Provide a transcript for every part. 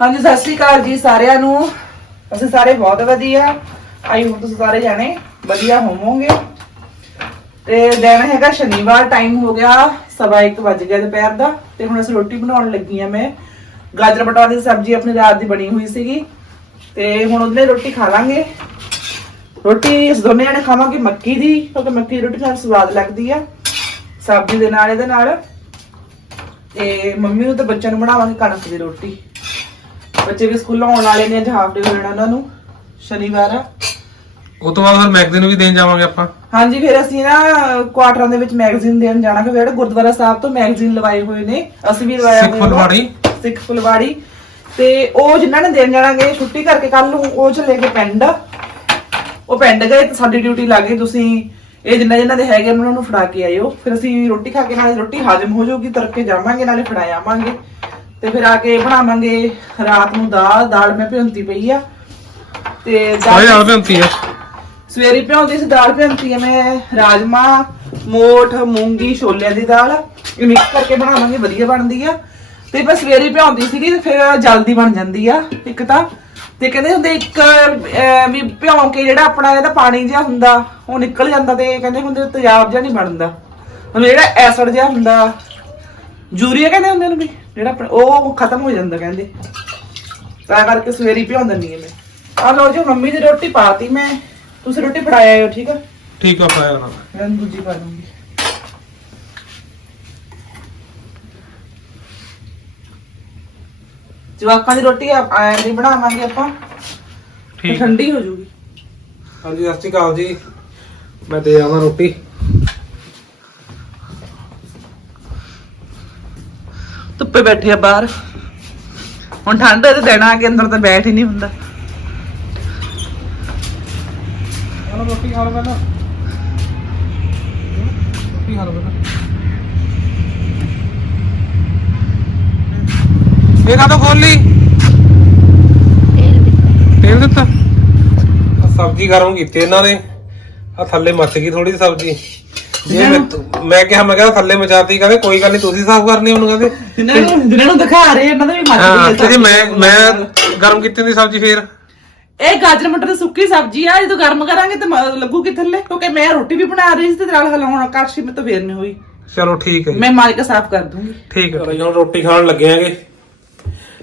ਹਾਂਜੀ, ਸਤਿ ਸ਼੍ਰੀ ਅਕਾਲ ਜੀ ਸਾਰਿਆਂ ਨੂੰ। ਅਸੀਂ ਸਾਰੇ ਬਹੁਤ ਵਧੀਆ। ਆਈ ਹੋਪ ਤੁਸੀਂ ਸਾਰੇ ਜਾਣੇ ਵਧੀਆ ਹੋਵੋਗੇ। ਤੇ ਦਿਨ ਹੈਗਾ ਸ਼ਨੀਵਾਰ ਟਾਈਮ ਹੋ ਗਿਆ ਸਵਾ ਇੱਕ ਵੱਜ ਗਿਆ ਦੁਪਹਿਰ ਦਾ। ਤੇ ਹੁਣ ਅਸੀਂ ਰੋਟੀ ਬਣਾਉਣ ਲੱਗੀ ਆ ਮੈਂ। ਗਾਜਰ, ਬਟਾਟੇ ਦੀ ਸਬਜ਼ੀ ਆਪਣੀ ਰਾਤ ਦੀ ਬਣੀ ਹੋਈ ਸੀਗੀ। ਤੇ ਹੁਣ ਉਹਦੇ ਨਾਲ ਰੋਟੀ ਖਾ ਲਾਂਗੇ। ਰੋਟੀ ਇਸ ਦੋਨੇ ਜਣੇ ਖਾਵਾਂਗੇ, ਮੱਕੀ ਦੀ, ਕਿਉਂਕਿ ਮੱਕੀ ਦੀ ਰੋਟੀ ਨਾਲ ਸਵਾਦ ਲੱਗਦੀ ਆ। ਸਬਜ਼ੀ ਦੇ ਨਾਲ, ਇਹਦੇ ਨਾਲ। ਤੇ ਮੰਮੀ ਨੂੰ ਤੇ ਬੱਚਿਆਂ ਨੂੰ ਬਣਾਵਾਂਗੇ ਕਣਕ ਦੀ ਰੋਟੀ। ਬੱਚੇ ਵੀ ਸਕੂਲੋਂ ਆਉਣ ਵਾਲੇ ਨੇ ਅੱਜ ਹਾਫ ਡੇ ਹੋ ਜਾਣਾ ਉਹਨਾਂ ਨੂੰ ਸ਼ਨੀਵਾਰ ਆ। ਉਹ ਤੋਂ ਬਾਅਦ ਫਿਰ ਮੈਗਜ਼ੀਨ ਵੀ ਦੇਣ ਜਾਵਾਂਗੇ ਆਪਾਂ। ਹਾਂਜੀ ਫਿਰ ਅਸੀਂ ਨਾ ਕੁਆਟਰਾਂ ਦੇ ਵਿੱਚ ਮੈਗਜ਼ੀਨ ਦੇਣ ਜਾਣਾ ਕਿ ਜਿਹੜਾ ਗੁਰਦੁਆਰਾ ਸਾਹਿਬ ਤੋਂ ਮੈਗਜ਼ੀਨ ਲਵਾਏ ਹੋਏ ਨੇ ਅਸੀਂ ਵੀ ਲਵਾਇਆ ਸਿੱਖ ਹੋਇਆ ਵਾ। ਫੁਲਵਾੜੀ? ਸਿੱਖ ਫੁਲਵਾੜੀ। ਤੇ ਉਹ ਜਿਨ੍ਹਾਂ ਨੇ ਦੇਣ ਜਾਣਾਗੇ ਛੁੱਟੀ ਕਰਕੇ ਕੱਲ ਨੂੰ ਉਹ ਚਲੇ ਗਏ ਪਿੰਡ। ਉਹ ਪਿੰਡ ਗਏ ਤੇ ਸਾਡੀ ਡਿਊਟੀ ਲੱਗ ਗਈ ਤੁਸੀਂ ਇਹ ਜਿੰਨਾ ਜਿਨ੍ਹਾਂ ਦੇ ਹੈਗੇ ਉਹਨਾਂ ਨੂੰ ਫੜਾ ਕੇ ਆਇਓ। ਫਿਰ ਅਸੀਂ ਰੋਟੀ ਖਾ ਕੇ ਨਾਲੇ ਰੋਟੀ ਹਾਜ਼ਮ ਹੋ ਜਾਊਗੀ ਤੁਰ ਕੇ ਜਾਵਾਂਗੇ ਨਾਲੇ ਫੜਾ ਆਵਾਂਗੇ। ਤੇ ਫਿਰ ਆ ਕੇ ਬਣਾਵਾਂਗੇ ਰਾਤ ਨੂੰ ਦਾਲ ਦਾਲ ਮੈਂ ਭਿਉਂਤੀ ਪਈ ਆ। ਤੇ ਸਾਰੇ ਨਾਲ ਭੰਤੀ ਆ। ਸਵੇਰੇ ਭਿਉਂਦੀ ਸੀ ਦਾਲ ਭਿਉਂਤੀ ਆ ਮੈਂ। ਰਾਜਮਾ ਮੋਠ ਮੂੰਗੀ ਛੋਲਿਆਂ ਦੀ ਦਾਲ ਇਹ ਮਿਕਸ ਕਰਕੇ ਬਣਾਵਾਂਗੇ ਵਧੀਆ ਬਣਦੀ ਆ। ਤੇ ਮੈਂ ਸਵੇਰੇ ਭਿਉਂਦੀ ਸੀਗੀ ਤੇ ਫਿਰ ਜਲਦੀ ਬਣ ਜਾਂਦੀ ਆ ਇੱਕ ਤਾਂ। ਤੇ ਕਹਿੰਦੇ ਹੁੰਦੇ ਇੱਕ ਵੀ ਭਿਉਂ ਕੇ ਜਿਹੜਾ ਆਪਣਾ ਇਹਦਾ ਪਾਣੀ ਜਿਹਾ ਹੁੰਦਾ ਉਹ ਨਿਕਲ ਜਾਂਦਾ ਤੇ ਕਹਿੰਦੇ ਹੁੰਦੇ ਤੇਜ਼ਾਬ ਜਿਹਾ ਨਹੀਂ ਬਣਦਾ। ਹੁਣ ਜਿਹੜਾ ਐਸਿਡ ਜਿਹਾ ਹੁੰਦਾ ਯੂਰੀਆ ਕਹਿੰਦੇ ਹੁੰਦੇ ਉਹਨੂੰ ਵੀ। ਜਿਹੜਾ ਆਪਣਾ- ਉਹ ਖਤਮ ਹੋ ਜਾਂਦਾ ਕਹਿੰਦੇ। ਤਾਂ ਕਰਕੇ ਸਵੇਰੇ ਭਿਉਂ ਦਿੰਦੀ ਆ ਮੈਂ। ਆ ਲੋ ਜੀ ਮੰਮੀ ਦੀ ਰੋਟੀ ਪਾਤੀ ਮੈਂ। ਤੁਸੀਂ ਰੋਟੀ ਫੜਾਇਆ ਹੋ ਠੀਕ ਆ? ਠੀਕ ਆ ਪਾਇਆ ਨਾ ਮੈਂ ਦੂਜੀ ਪਾ ਦੂੰਗੀ। ਜਵਾਕਾਂ ਦੀ ਰੋਟੀ ਆਇਆ ਨਹੀਂ ਬਣਾਵਾਂਗੇ ਆਪਾਂ। ਠੀਕ ਠੰਡੀ ਹੋ ਜੂਗੀ। ਹਾਂਜੀ ਸਤਿ ਸ਼੍ਰੀ ਅਕਾਲ ਜੀ। ਮੈਂ ਦੇ ਆਵਾਂ ਰੋਟੀ। ਧੁੱਪੇ ਬੈਠੇ ਆ ਬਾਹਰ। ਹੁਣ ਠੰਡ ਹੈ ਤੇ ਦਿਨ ਆ ਕੇ ਅੰਦਰ ਤਾਂ ਬੈਠ ਹੀ ਨਹੀਂ ਹੁੰਦਾ। ਚਲੋ ਰੋਟੀ ਖਾ ਲਓ ਪਹਿਲਾਂ। ਰੋਟੀ ਖਾ ਲਓ ਪਹਿਲਾਂ। ਇਹ ਕਾਹਤੋਂ ਖੋਲ ਲਈ ਤੇਲ ਦਿੱਤਾ? ਸਬਜ਼ੀ ਗਰਮ ਕੀਤੀ ਇਹਨਾਂ ਨੇ। ਆ ਥੱਲੇ ਮੱਚ ਗਈ ਥੋੜੀ ਸਬਜ਼ੀ। ਜੇ ਮੈਂ ਮੈਂ ਕਿਹਾ ਮੈਂ ਕਿਹਾ ਥੱਲੇ ਮਚਾਤੀ ਕਹਿੰਦੇ ਕੋਈ ਗੱਲ ਨਹੀਂ ਤੁਸੀਂ ਸਾਫ਼ ਕਰਨੀ ਉਹਨੂੰ ਕਹਿੰਦੇ। ਜਿਨ੍ਹਾਂ ਨੂੰ ਜਿਨ੍ਹਾਂ ਨੂੰ ਦਿਖਾ ਰਹੇ ਇਹਨਾਂ ਦੇ ਵੀ ਹਾਂ ਮੱਚ ਤੇ ਜੀ ਮੈਂ ਮੈਂ ਗਰਮ ਕੀਤੀ ਹੁੰਦੀ ਸਬਜ਼ੀ ਫੇਰ। ਇਹ ਗਾਜਰ ਮਟਰ ਦੀ ਸੁੱਕੀ ਸਬਜ਼ੀ ਆ ਜਦੋਂ ਗਰਮ ਕਰਾਂਗੇ ਤੇ ਮ- ਲੱਗੂਗੀ ਥੱਲੇ? ਕਿਉਂਕਿ ਮੈਂ ਰੋਟੀ ਵੀ ਬਣਾ ਰਹੀ ਸੀ ਤੇ ਨਾਲ ਹਲਾਉਣ ਕਾਸ਼ੀ ਮੈਂ ਤਾਂ ਫੇਰ ਨਹੀਂ ਹੋਈ। ਚਲੋ ਠੀਕ ਹੈ ਜੀ। ਮੈਂ ਮਾਰ ਕੇ ਸਾਫ਼ ਕਰ ਦੂੰਗੀ। ਠੀਕ ਹੈ ਹੁਣ ਰੋਟੀ ਖਾਣ ਲੱਗੇ ਆਂਗੇ।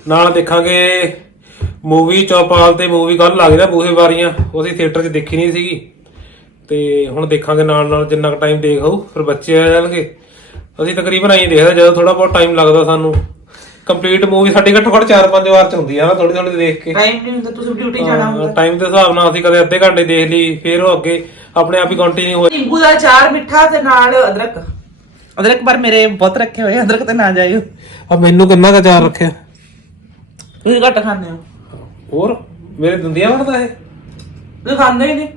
ਨਾਲ ਦੇਖਾਂਗੇ ਮੂਵੀ ਚੌਪਾਲ ਤੇ ਮੂਵੀ ਕੱਲ ਲੱਗ ਰਿਹਾ ਬੂਹੇ ਵਾਰੀਆਂ। ਉਹ ਅਸੀਂ ਥੀਏਟਰ 'ਚ ਦੇਖੀ ਨਹੀਂ ਸੀਗੀ। ਤੇ ਹੁਣ ਦੇਖਾਂਗੇ ਨਾਲ ਨਾਲ ਜਿੰਨਾ ਕੁ ਟਾਈਮ ਦੇਖ ਆਊ ਫਿਰ ਬੱਚੇ ਆ ਜਾਣਗੇ। ਅਸੀਂ ਤਕਰੀਬਨ ਆਈ ਦੇਖਦੇ ਜਦੋਂ ਥੋੜਾ ਬਹੁਤ ਟਾਈਮ ਲੱਗਦਾ ਸਾਨੂੰ। ਕੰਪਲੀਟ ਮੂਵੀ ਸਾਡੀ ਘੱਟੋ ਘੱਟ 4-5 ਵਾਰ ਚ ਹੁੰਦੀ ਆ ਨਾ ਥੋੜੀ ਥੋੜੀ ਦੇਖ ਕੇ। ਟਾਈਮ ਨਹੀਂ ਹੁੰਦਾ ਤੁਸੀਂ ਡਿਊਟੀ ਜਾਣਾ ਹੁੰਦਾ। ਟਾਈਮ ਦੇ ਹਿਸਾਬ ਨਾਲ ਅਸੀਂ ਕਦੇ ਅੱਧੇ ਘੰਟੇ ਦੇਖ ਲਈ ਫਿਰ ਉਹ ਅੱਗੇ ਆਪਣੇ ਆਪ ਹੀ ਕੰਟੀਨਿਊ ਹੋ ਨਿੰਬੂ ਦਾ ਅਚਾਰ ਮਿੱਠਾ ਤੇ ਨਾਲ ਅਦਰਕ। ਅਦਰਕ ਪਰ ਮੇਰੇ ਬਹੁਤ ਰੱਖੇ ਹੋਏ ਅਦਰਕ ਤੇ ਨਾ ਜਾਇਓ। ਆ ਮੈਨੂੰ ਕਿੰਨਾ ਕੁ ਚਾਰ ਰੱਖਿਆ? ਤੁਸੀਂ ਘੱਟ ਖਾਂਦੇ ਹੋ। ਹੋਰ? ਮੇਰੇ ਦੰਦੀਆਂ ਵੜਦਾ ਇਹ? ਤੁਸੀਂ ਖਾਂਦੇ ਹੀ ਨਹੀਂ।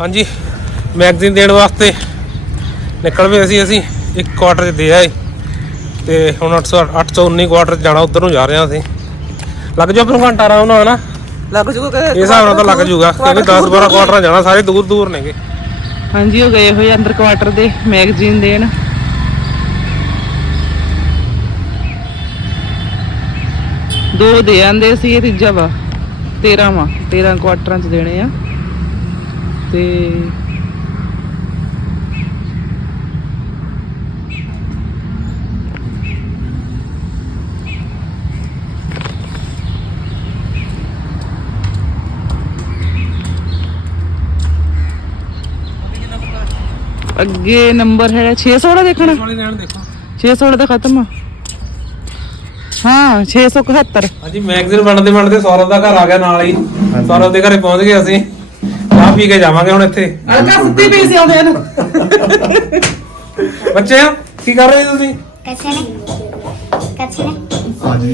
ਹਾਂਜੀ ਮੈਗਜ਼ੀਨ ਦੇਣ ਵਾਸਤੇ ਨਿਕਲ ਪਏ ਅਸੀਂ ਅਸੀਂ ਇੱਕ ਕੁਆਟਰ 'ਚ ਦੇ ਆਏ। ਤੇ ਹੁਣ 800 819 ਕੁਆਟਰ 'ਚ ਜਾਣਾ ਉਧਰ ਨੂੰ ਜਾ ਰਹੇ ਹਾਂ ਅਸੀਂ। ਲੱਗ ਜਾਓ ਪਰ ਘੰਟਾ ਆਰਾਮ ਨਾਲ ਹਨਾ? ਲੱਗ ਜੂਗਾ ਇਹ ਹਿਸਾਬ ਨਾਲ ਤਾਂ ਲੱਗ ਜੂਗਾ ਕਿਉਂਕਿ 10 12 ਕੁਆਟਰ ਜਾਣਾ ਸਾਰੇ ਦੂਰ ਦੂਰ ਨੇਗੇ। ਹਾਂਜੀ ਉਹ ਗਏ ਹੋਏ ਅੰਦਰ ਕੁਆਟਰ ਦੇ ਮੈਗਜ਼ੀਨ ਦੇਣ। ਦੋ ਦੇ ਆਂਦੇ ਸੀ ਇਹ ਤੀਜਾ ਵਾ 13 ਵਾ 13 ਕੁਆਟਰਾਂ ਚ ਦੇਣੇ ਆ। ਤੇ ਅੱਗੇ ਨੰਬਰ ਹੈਗਾ 600 ਦਾ ਦੇਖਣਾ। ਵਾਲੀ ਲੈਣ ਦੇਖੋ। 600 ਦਾ ਖਤਮ। ਆ ਹਾਂ 671 ਹਾਂਜੀ ਮੈਗਜ਼ੀਨ ਬਣਦੇ ਬਣਦੇ ਸੌਰਵ ਦਾ ਘਰ ਆ ਗਿਆ ਨਾਲ ਹੀ। ਸੌਰਵ ਦੇ ਘਰੇ ਪਹੁੰਚ ਗਏ ਅਸੀਂ। ਚਾਹ ਪੀ ਕੇ ਜਾਵਾਂਗੇ ਹੁਣ ਇੱਥੇ ਅਲਕਾ ਸੁੱਤੀ ਪਈ ਸੀ ਆਉਂਦੇ ਨੂੰ ਬੱਚੇ ਕੀ ਕਰ ਰਹੇ ਤੁਸੀਂ कैसे नहीं कैसे नहीं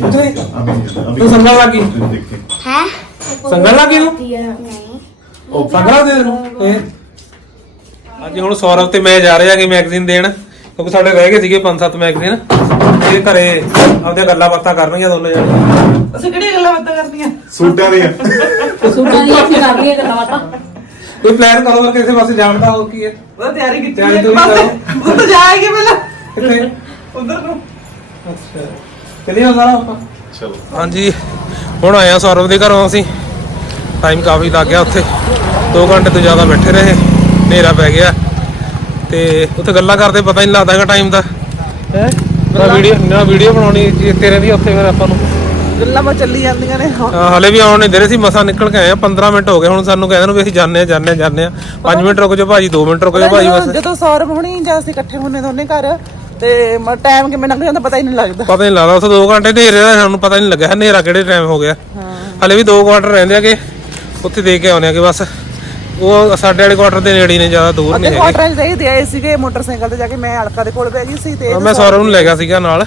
ਕੁਛ ਨਹੀਂ अभी ਤੂੰ ਸੰਗਲ ਲੱਗੀ है ਸੰਗਲ ਲੱਗੀ ਤੂੰ नहीं ਉਹ ਸੰਗਲਾ ਦੇ ਨੂੰ ਇਹ ਅੱਜ ਹੁਣ ਸੌਰਵ ਤੇ ਮੈਂ ਜਾ ਰਹੇ ਆਂਗੇ ਮੈਗਜ਼ੀਨ ਦੇਣ ਕਿਉਂਕਿ ਸਾਡੇ ਰਹਿ ਗਏ ਸੀਗੇ ਪੰਜ ਸੱਤ ਮੈਗਜ਼ੀਨ ਇਹ ਘਰੇ ਆਪਦੀਆਂ ਗੱਲਾਂ ਬਾਤਾਂ ਕਰਨਗੀਆਂ ਦੋਨੇ ਜਣੇ ਅਸੀਂ ਕਿਹੜੀਆਂ ਗੱਲਾਂ ਬਾਤਾਂ ਕਰਨੀਆਂ सूटा दिया ਸੂਟਾਂ ਦੀ ਅਸੀਂ ਕਰ ਲਈਏ ਗੱਲਾਂ ਬਾਤਾਂ ਕੋਈ ਪਲਾਨ ਕਰੋ ਮੈਂ ਕਿਸੇ ਪਾਸੇ ਜਾਣ ਦਾ ਹੋ ਕੀ ਹੈ? ਉਹ ਤਿਆਰੀ ਕੀਤੀ ਤਿਆਰੀ ਹੈ ਤੁਸੀਂ ਬਸ। ਉਹ ਤਾਂ ਜਾਏਗੀ ਪਹਿਲਾਂ। ਕਿੱਥੇ ਉਧਰ ਨੂੰ। ਅੱਛਾ। ਚਲਿਏ ਸਾਰਾ ਆਪਾਂ? चलो ਹਾਂਜੀ। ਹੁਣ ਆਇਆ ਸੌਰਵ ਦੇ ਘਰੋਂ ਅਸੀਂ। ਟਾਈਮ ਕਾਫੀ ਲੱਗ ਗਿਆ ਉੱਥੇ। 2 ਘੰਟੇ ਤੋਂ ਜ਼ਿਆਦਾ ਬੈਠੇ ਰਹੇ। ਹਨੇਰਾ ਪੈ ਗਿਆ। ਤੇ ਉੱਥੇ ਗੱਲਾਂ ਕਰਦੇ ਪਤਾ ਹੀ ਨਹੀਂ ਲੱਗਦਾਗਾ ਟਾਈਮ ਦਾ। ਹੈ? ਨਾ ਵੀਡੀਓ ਨਾ ਵੀਡੀਓ ਬਣਾਉਣੀ ਤੇਰੇ ਦੀ ਉੱਥੇ ਫਿਰ ਆਪਾਂ ਨੂੰ। ਗੱਲਾਂ ਬਾ ਚੱਲੀ ਜਾਂਦੀਆਂ ਨੇ ਹਾਂ। ਹਲੇ ਵੀ ਆਉਣ ਨਹੀਂ ਦੇ ਰਹੇ ਸੀ ਮਸਾਂ ਨਿਕਲ ਕੇ ਆਏ ਆ 15 ਮਿੰਟ ਹੋ ਗਏ ਹੁਣ ਸਾਨੂੰ ਕਹਿੰਦੇ ਨੂੰ ਵੀ ਅਸੀਂ ਜਾਣੇ ਆ ਜਾਣੇ ਆ ਜਾਣੇ ਆ 5 ਮਿੰਟ ਰੁਕ ਜਾਓ ਭਾਜੀ 2 ਮਿੰਟ ਰੁਕ ਜਾਓ ਭਾਜੀ ਬਸ। ਜਦੋਂ ਸੌਰਵ ਹੋਣੀ ਜਾਂ ਅਸੀਂ ਇਕੱਠੇ ਹੁੰਨੇ ਦੋਨੇ ਘਰ ਤੇ ਟਾਈਮ ਕਿਵੇਂ ਲੰਘ ਜਾਂਦਾ ਪਤਾ ਹੀ ਨਹੀਂ ਲੱਗਦਾ। ਪਤਾ ਨਹੀਂ ਲੱਗਦਾ ਉੱਥੇ 2 ਘੰਟੇ ਹਨੇਰੇ ਦਾ ਸਾਨੂੰ ਪਤਾ ਨਹੀਂ ਲੱਗਿਆ ਹਨੇਰਾ ਕਿਹੜੇ ਟਾਈਮ ਹੋ ਗਿਆ। ਹਲੇ ਵੀ 2 ਕੁਆਟਰ ਰਹਿੰਦੇ ਆਗੇ ਉੱਥੇ ਦੇ ਕੇ ਆਉਣੇ ਆਗੇ ਬਸ। ਉਹ ਸਾਡੇ ਵਾਲੇ ਕੁਆਟਰ ਦੇ ਨੇੜੇ ਹੀ ਨੇ ਜ਼ਿਆਦਾ ਦੂਰ ਨਹੀਂ ਹੈਗੇ। ਕੁਆਟਰਾਂ 'ਚ ਰਹੀ ਦੇ ਆਏ ਸੀਗੇ ਮੋਟਰਸਾਈਕਲ ਤੇ ਜਾ ਕੇ ਮੈਂ ਅਲਕਾ ਦੇ ਕੋਲ ਬਹਿ ਗਈ ਸੀ ਤੇ ਮੈਂ ਸੌਰਵ ਨੂੰ ਲੈ ਗਿਆ ਸੀਗਾ ਨਾਲ।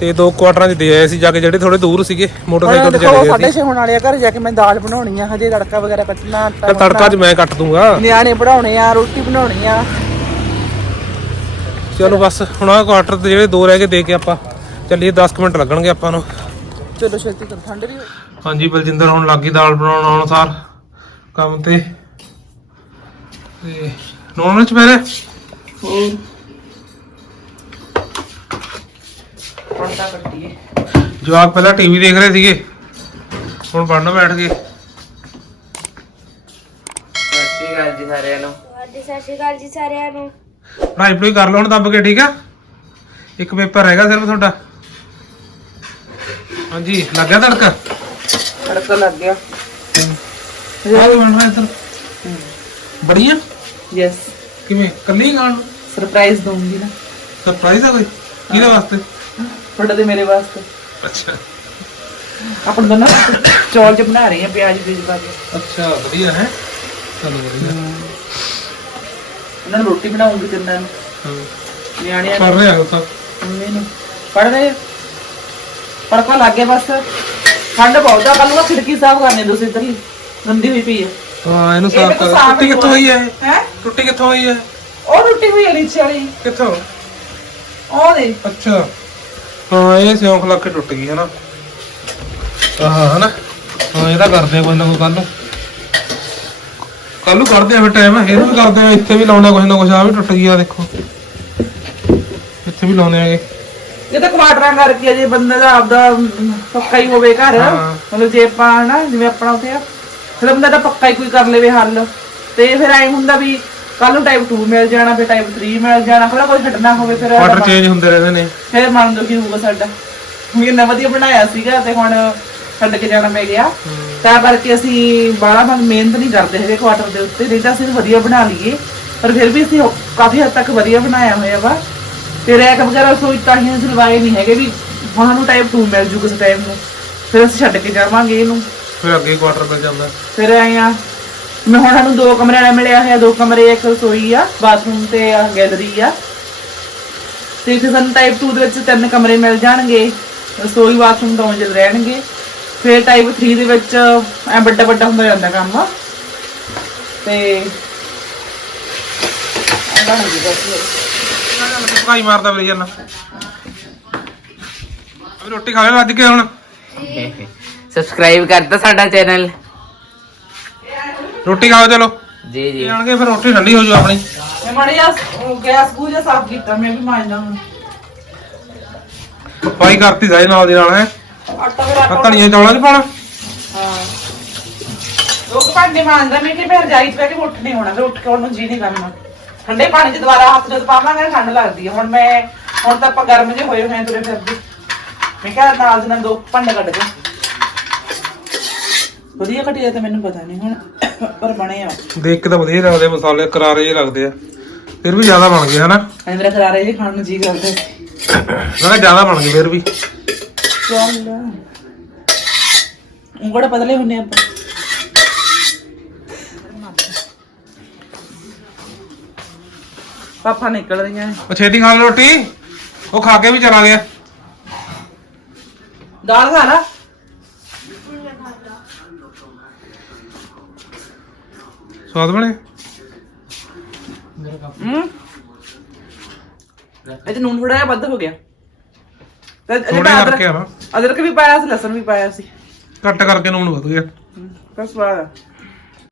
ਤੇ ਦੋ ਕੁਆਟਰਾਂ 'ਚ ਦੇ ਆਏ ਸੀ ਜਾ ਕੇ ਜਿਹੜੇ ਥੋੜੇ ਦੂਰ ਸੀਗੇ ਮੋਟਰਸਾਈਕਲ ਤੇ ਚਲੇ ਗਏ ਸਾਡੇ ਛੇ ਹੋਣ ਵਾਲੇ ਆ ਘਰ ਜਾ ਕੇ ਮੈਂ ਦਾਲ ਬਣਾਉਣੀ ਆ ਹਜੇ ਤੜਕਾ ਵਗੈਰਾ ਕੱਟਣਾ ਤੇ ਤੜਕਾ 'ਚ ਮੈਂ ਕੱਟ ਦੂੰਗਾ। ਨਿਆਣੇ ਪੜਾਉਣੇ ਆ ਰੋਟੀ ਬਣਾਉਣੀ ਆ। ਚਲੋ ਬਸ ਹੁਣ ਆ ਕੁਆਟਰ ਤੇ ਜਿਹੜੇ ਦੋ ਰਹਿ ਗਏ ਦੇ ਕੇ ਆਪਾਂ ਚੱਲੀਏ 10 ਕੁ ਮਿੰਟ ਲੱਗਣਗੇ ਆਪਾਂ ਨੂੰ। ਚਲੋ ਛੇਤੀ ਕਰ ਠੰਡ ਵੀ ਹੋਈ। ਹਾਂਜੀ ਬਲਜਿੰਦਰ ਹੁਣ ਲੱਗੀ ਦਾਲ ਬਣਾਉਣ ਆਉਣ ਸਾਰ ਕੰਮ ਤੇ। ਤੇ ਨੌਨ ਵਿੱਚ ਪਹਿਲੇ ਹੋਰ? ਤਾਂ ਕੱਟੀਏ ਜਵਾਕ ਪਹਿਲਾਂ ਟੀਵੀ ਦੇਖ ਰਹੇ ਸੀਗੇ। ਹੁਣ ਪੜਨ ਬੈਠ ਗਏ ਸਤਿ ਸ਼੍ਰੀ ਅਕਾਲ ਜੀ ਸਾਰਿਆਂ ਨੂੰ। ਸਤਿ ਸ਼੍ਰੀ ਅਕਾਲ ਜੀ ਸਾਰਿਆਂ ਨੂੰ। ਪੜਾਈ ਪੜੂਈ ਕਰ ਲਓ ਹੁਣ ਦੱਬ ਕੇ ਠੀਕ ਆ? ਇੱਕ ਪੇਪਰ ਹੈਗਾ ਸਿਰਫ ਤੁਹਾਡਾ। ਹਾਂਜੀ ਲੱਗ ਗਿਆ ਤੜਕਾ? ਤੜਕਾ ਲੱਗ ਗਿਆ। ਵੀ ਬਣ ਰਿਹਾ ਇੱਧਰ। ਬੜੀਆਂ? ਯੈਸ ਕਿਵੇਂ? ਕੱਲੀ ਖਾਣ ਸਰਪ੍ਰਾਈਜ਼ ਦਊਂਗੀ ਨਾ। ਸਰਪ੍ਰਾਈਜ਼ ਆ ਕੋਈ? ਕਿਹਦੇ ਵਾਸਤੇ? ਤੁਹਾਡੇ ਤੇ ਮੇਰੇ ਵਾਸਤੇ। ਅੱਛਾ। ਆਪਾਂ ਦੋਨਾਂ ਚੌਲ ਚ ਬਣਾ ਰਹੀ ਆ ਪਿਆਜ਼ ਬੀਜ ਪਾ ਕੇ। ਅੱਛਾ ਵਧੀਆ ਹੈ। ਚਲੋ ਵਧੀਆ। ਇਹਨਾਂ ਨੂੰ ਰੋਟੀ ਬਣਾਉਂਗੀ ਤਿੰਨਾਂ ਨੂੰ। ਹਾਂ। ਨਿਆਣਿਆਂ ਪੜ ਨੂੰ। ਰਿਹਾ ਹੋ ਤਾਂ। ਮੰਮੀ ਨੂੰ। ਪੜ ਰਹੇ? ਆ? ਤੜਕਾ ਲੱਗ ਬਸ। ਠੰਡ ਬਹੁਤ ਆ ਕੱਲ ਨੂੰ ਖਿੜਕੀ ਸਾਫ਼ ਕਰਨੀ ਤੁਸੀਂ ਇਧਰਲੀ ਗੰਦੀ ਹੋਈ ਪਈ ਹੈ ਹਾਂ ਇਹਨੂੰ ਇਹ ਸਾਫ਼ ਕਰ। ਟੁੱਟੀ ਕਿੱਥੋਂ ਹੋਈ ਹੈ? ਹੈ? ਟੁੱਟੀ ਕਿੱਥੋਂ ਹੋਈ ਹੈ? ਉਹ ਟੁੱਟੀ ਹੋਈ ਹੈ ਨੀਚੇ ਵਾਲੀ। ਕਿੱਥੋਂ? ਉਹ ਦੇ ਅੱਛਾ। ਹਾਂ ਇਹ ਸਿਉਂਖ ਲੱਗ ਕੇ ਟੁੱਟ ਗਈ ਹੈ ਨਾ। ਆਹ ਹਨਾ? ਹਾਂ ਇਹਦਾ ਕਰਦੇ ਆ ਕੋਈ ਨਾ ਕੋਈ ਕੱਲ ਨੂੰ। ਕੱਲ ਨੂੰ ਕਰਦੇ ਆ ਫਿਰ ਟਾਈਮ ਇਹਨੂੰ ਵੀ ਕਰਦੇ ਆ ਇੱਥੇ ਵੀ ਲਾਉਣਾ ਕੁਛ ਨਾ ਕੁਛ ਆ ਵੀ ਟੁੱਟ ਗਈ ਆ ਦੇਖੋ। ਇੱਥੇ ਵੀ ਲਾਉਣੇ ਆਗੇ ਇਹ ਤਾਂ ਕੁਆਟਰਾਂ ਕਰਕੇ ਜੇ ਬੰਦੇ ਦਾ ਆਪਦਾ ਪੱਕਾ ਹੀ ਹੋਵੇ ਘਰ। ਮਤਲਬ ਜੇ ਆਪਾਂ ਨਾ ਜਿਵੇਂ ਆਪਣਾ ਉੱਥੇ ਆ। ਫਿਰ ਬੰਦਾ ਤਾਂ ਪੱਕਾ ਹੀ ਕੋਈ ਕਰ ਲਵੇ ਹੱਲ। ਤੇ ਫਿਰ ਐਂ ਹੁੰਦਾ ਵੀ ਕੱਲ ਨੂੰ ਟਾਈਪ 2 ਮਿਲ ਜਾਣਾ ਫਿਰ ਟਾਈਪ 3 ਮਿਲ ਜਾਣਾ ਫਿਰ ਕੋਈ ਛੱਡਣਾ ਹੋਵੇ ਫਿਰ ਵਾਟਰ ਚੇਂਜ ਹੁੰਦੇ ਰਹਿੰਦੇ ਨੇ। ਫਿਰ ਮਨ ਦੁਖੀ ਹੋਊਗਾ ਸਾਡਾ। ਵੀ ਇੰਨਾ ਵਧੀਆ ਬਣਾਇਆ ਸੀਗਾ ਤੇ ਹੁਣ ਛੱਡ ਕੇ ਜਾਣਾ ਪੈ ਗਿਆ। ਤਾਂ ਕਰਕੇ ਅਸੀਂ ਬਾਹਲਾ ਮਨ ਮਿਹਨਤ ਨਹੀਂ ਕਰਦੇ ਹੈਗੇ ਕੁਆਟਰ ਦੇ ਉੱਤੇ। ਨਹੀਂ ਤਾਂ ਅਸੀਂ ਵਧੀਆ ਬਣਾ ਲਈਏ। ਪਰ ਫਿਰ ਵੀ ਅਸੀਂ ਕਾਫੀ ਹੱਦ ਤੱਕ ਵਧੀਆ ਬਣਾਇਆ ਹੋਇਆ ਵਾ। ਤੇ ਰੈਕ ਵਗੈਰਾ ਸੋਚ ਤਾਂ ਹੀ ਸਿਲਵਾਏ ਨਹੀਂ ਹੈਗੇ ਵੀ ਹੁਣ ਸਾਨੂੰ ਟਾਈਪ 2 ਮਿਲ ਜੂ ਕਿਸੇ ਟਾਈਮ ਨੂੰ। ਫਿਰ ਅਸੀਂ ਛੱਡ ਕੇ ਜਾਵਾਂਗੇ ਇਹਨੂੰ। ਫਿਰ ਅੱਗੇ ਕੁਆਟਰ ਪੈ ਜਾਂਦਾ ਫਿਰ ਆਏ ਆ ਮੈਂ ਹੁਣ ਸਾਨੂੰ ਦੋ ਕਮਰੇ ਵਾਲਾ ਮਿਲਿਆ ਹੋਇਆ ਦੋ ਕਮਰੇ ਇੱਕ ਰਸੋਈ ਆ ਬਾਥਰੂਮ ਤੇ ਆ ਗੈਲਰੀ ਆ। ਤੇ ਇੱਥੇ ਸਾਨੂੰ ਟਾਈਪ 2 ਦੇ ਵਿੱਚ ਤਿੰਨ ਕਮਰੇ ਮਿਲ ਜਾਣਗੇ ਰਸੋਈ ਬਾਥਰੂਮ ਤਾਂ ਉਂਝ ਰਹਿਣਗੇ। ਫਿਰ ਟਾਈਪ 3 ਦੇ ਵਿੱਚ ਐ ਵੱਡਾ ਵੱਡਾ ਹੁੰਦਾ ਜਾਂਦਾ ਕੰਮ। ਤੇ ਐਂ ਬਣ ਜੂਗਾ ਫਿਰ। ਭਾਈ ਮਾਰਦਾ ਮੇਰੇ ਜਨ। ਅਬੇ ਰੋਟੀ ਖਾ ਲੈ ਰੱਜ ਕੇ ਹੁਣ। ਸਬਸਕ੍ਰਾਈਬ ਕਰਤਾ ਸਾਡਾ ਚੈਨਲ ਰੋਟੀ ਖਾਓ ਚਲੋ। ਜੀ ਇਹ ਜੀ ਆਣਗੇ ਫਿਰ ਰੋਟੀ ਠੰਡੀ ਹੋ ਜੂ ਆਪਣੀ। ਮੈਂ ਮਾੜੀ ਜਿਹਾ ਉਹ ਗੈਸ ਪੂਜਾ ਸਾਫ਼ ਕੀਤਾ ਮੈਂ ਵੀ ਮਾਂਜਦਾ ਹੁਣ। ਸਫ਼ਾਈ ਕਰਤੀ ਸਾਈ ਨਾਲ ਦੀ ਨਾਲ ਹੈ। ਆਟਾ ਫਿਰ ਆਟਾ ਧਨੀਆ ਚੌਲਾਂ ਚ ਪਾਉਣਾ। ਹਾਂ। ਲੋਕ ਭਾਂਡੇ ਮਾਂਜਦਾ ਮੈਂ ਕਿ ਫਿਰ ਜਾਈ ਤੇ ਕਿ ਉੱਠ ਨਹੀਂ ਹੋਣਾ ਫਿਰ ਉੱਠ ਕੇ ਉਹਨੂੰ ਜੀ ਨਹੀਂ ਕਰਨਾ। ਠੰਡੇ ਪਾਣੀ 'ਚ ਦੁਬਾਰਾ ਹੱਥ ਜਦ ਪਾਵਾਂਗੇ ਠੰਡ ਲੱਗਦੀ ਹੈ ਹੁਣ ਮੈਂ ਹੁਣ ਤਾਂ ਆਪਾਂ ਗਰਮ ਜਿਹੇ ਹੋਏ ਹੋਏ ਆ ਤੁਰੇ ਫਿਰਦੇ। ਮੈਂ ਕਿਹਾ ਨਾਲ ਦੇ ਨਾਲ ਦੋ ਭਾਂਡੇ ਕੱਢ ਦੇ ਵਧੀਆ ਕੱਟਿਆ ਤਾਂ ਮੈਨੂੰ ਪਤਾ ਨਹੀਂ ਹੁਣ ਪਰ ਬਣੇ ਆ। ਦੇਖ ਕੇ ਤਾਂ ਵਧੀਆ ਲੱਗਦੇ ਆ, ਮਸਾਲੇ ਕਰਾਰੇ ਜਿਹੇ ਲੱਗਦੇ ਆ। ਫਿਰ ਵੀ ਜ਼ਿਆਦਾ ਬਣ ਗਏ ਹਨਾ? ਐਂ ਮੇਰਾ ਕਰਾਰੇ ਜੇ ਖਾਣ ਨੂੰ ਜੀ ਕਰਦਾ ਮੈਂ ਕਿਹਾ ਜ਼ਿਆਦਾ ਬਣ ਗਏ ਫਿਰ ਵੀ। ਚੱਲ। ਉਂਗੜ ਬਦਲੇ ਹੁੰਨੇ ਆਪਾਂ। ਪਾਪਾ ਨਿਕਲ ਰਹੀਆਂ ਨੇ। ਉਹ ਛੇਤੀ ਖਾ ਲੈ ਰੋਟੀ। ਉਹ ਖਾ ਕੇ ਵੀ ਚਲਾ ਗਿਆ। ਦਾਲ ਖਾ ਲਾ। ਸਵਾਦ ਬਣੇ? ਹੂੰ? ਇਹ ਤੇ ਨੂਨ ਥੋੜਾ ਜਿਹਾ ਵੱਧ ਹੋ ਗਿਆ। ਤੇ ਇਹਦੇ ਥੋੜੇ ਨਾਲ ਕਰਕੇ ਆ ਨਾ। ਅਦਰਕ ਵੀ ਪਾਇਆ ਸੀ ਲਸਣ ਵੀ ਪਾਇਆ ਸੀ। ਕੱਟ ਕਰਕੇ ਨੂਣ ਵਧ ਗਿਆ। ਬਸ ਸਵਾਦ ਆ।